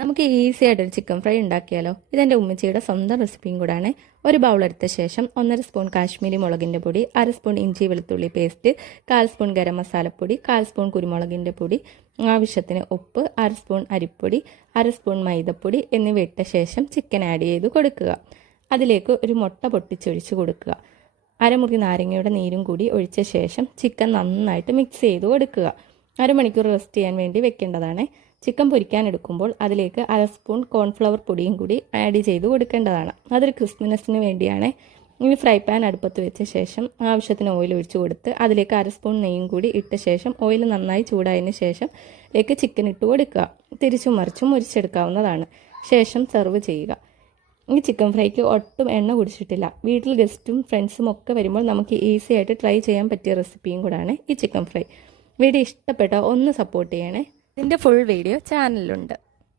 നമുക്ക് ഈസി ആയിട്ടൊരു chicken fry ഉണ്ടാക്കിയാലോ. ഇതെൻ്റെ ഉമ്മച്ചിയുടെ സ്വന്തം റെസിപ്പിയും കൂടാണ്. ഒരു ബൗൾ എടുത്ത ശേഷം 1.5 സ്പൂൺ കാശ്മീരി മുളകിൻ്റെ പൊടി, 1/2 സ്പൂൺ ഇഞ്ചി വെളുത്തുള്ളി പേസ്റ്റ്, 1/4 സ്പൂൺ ഗരം മസാലപ്പൊടി, 1/4 സ്പൂൺ കുരുമുളകിൻ്റെ പൊടി, ആവശ്യത്തിന് ഉപ്പ്, 1/2 സ്പൂൺ അരിപ്പൊടി, 1/2 സ്പൂൺ മൈദപ്പൊടി എന്നിവ ഇട്ട ശേഷം ചിക്കൻ ആഡ് ചെയ്ത് കൊടുക്കുക. അതിലേക്ക് ഒരു മുട്ട പൊട്ടിച്ചൊഴിച്ച് കൊടുക്കുക. അരമുറി നാരങ്ങയുടെ നീരും കൂടി ഒഴിച്ച ശേഷം ചിക്കൻ നന്നായിട്ട് മിക്സ് ചെയ്ത് കൊടുക്കുക. അരമണിക്കൂർ റെസ്റ്റ് ചെയ്യാൻ വേണ്ടി വെക്കേണ്ടതാണ്. ചിക്കൻ പൊരിക്കാൻ എടുക്കുമ്പോൾ അതിലേക്ക് 1/2 സ്പൂൺ കോൺഫ്ലവർ പൊടിയും കൂടി ആഡ് ചെയ്ത് കൊടുക്കേണ്ടതാണ്. അതൊരു ക്രിസ്പിനെസ്സിന് വേണ്ടിയാണ്. ഇനി ഫ്രൈ പാൻ അടുപ്പത്ത് വെച്ച ശേഷം ആവശ്യത്തിന് ഓയിൽ ഒഴിച്ചു കൊടുത്ത് അതിലേക്ക് 1/2 സ്പൂൺ നെയ്യും കൂടി ഇട്ട ശേഷം ഓയിൽ നന്നായി ചൂടായതിന് ശേഷം ഇതിലേക്ക് ചിക്കൻ ഇട്ട് കൊടുക്കുക. തിരിച്ചും മറിച്ചും മുരിച്ചെടുക്കാവുന്നതാണ്. ശേഷം സെർവ് ചെയ്യുക. ഈ ചിക്കൻ ഫ്രൈക്ക് ഒട്ടും എണ്ണ കുടിച്ചിട്ടില്ല. വീട്ടിൽ ഗസ്റ്റും ഫ്രണ്ട്സും ഒക്കെ വരുമ്പോൾ നമുക്ക് ഈസി ആയിട്ട് ട്രൈ ചെയ്യാൻ പറ്റിയ റെസിപ്പിയും കൂടാണ് ഈ ചിക്കൻ ഫ്രൈ. വീഡിയോ ഇഷ്ടപ്പെട്ടാൽ ഒന്ന് സപ്പോർട്ട് ചെയ്യണേ. ഇതിൻ്റെ ഫുൾ വീഡിയോ ചാനലിലുണ്ട്.